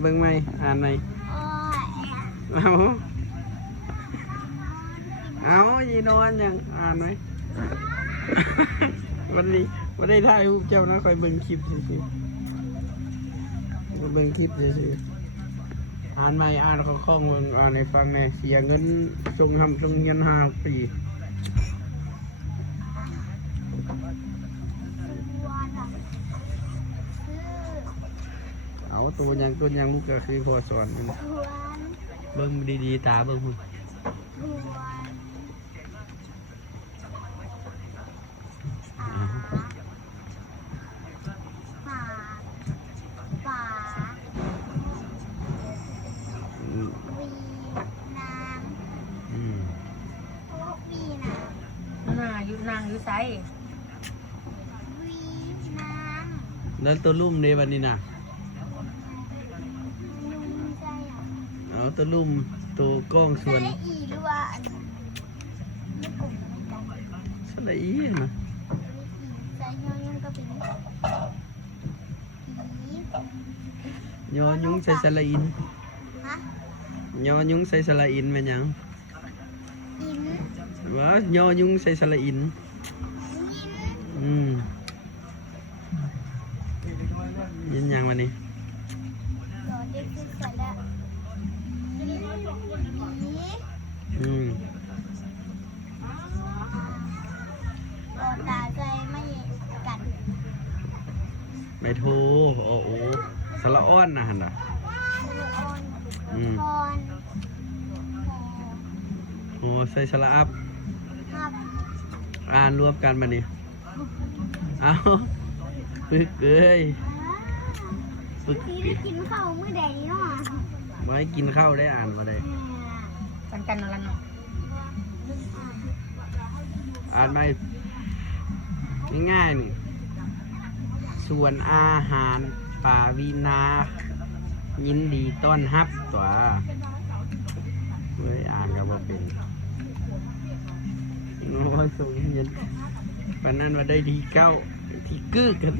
เบิ่งไหมอ่านไหมเอายีนอนยังอ่านไหม วันนี้ไม่ได้ถ่ายรูปเจ้านะคอยเบิ่งคลิปสิเบิ่งคลิปสิอ่านไหมอ่านคล่องๆเบิ่งอ่านในฟังแน่เสียเงินส่งเงิน5 ปีเอาตัวยังมุกก็คือพอสอนเบิ่งดีๆตาเบิ่งนางอยู่ไซแล้วตัวลุ่มในวันนี้นะเอาตัวลุ่มตัวกล้องส่วนสลายนะยอยุ้งใส่สลายอินยอยุ้งใส่สลายอินเป็นยังว่ายอยุ้งใส่สลายอินยินยังวันนี้ตาใจไม่กัดไม่โทโอ้โหสละอ้อนนะฮันน่ะโอ้ใส่สละอัพอ่านรวมกันมานี่เอาปึกเอ้ยปึกได้กินข้าวมื้อใดเนาะไม่กินข้าวได้อ่านมาได้กันนั่นละเนาะอ่านไปง่ายๆนี่ส่วนอาหารป่าวีนายินดีต้อนรับตัวเลยอ่านกับว่าเป็นน้อยสูงเย็นปานนั้นว่าได้ทีเก้าทีกึกกัน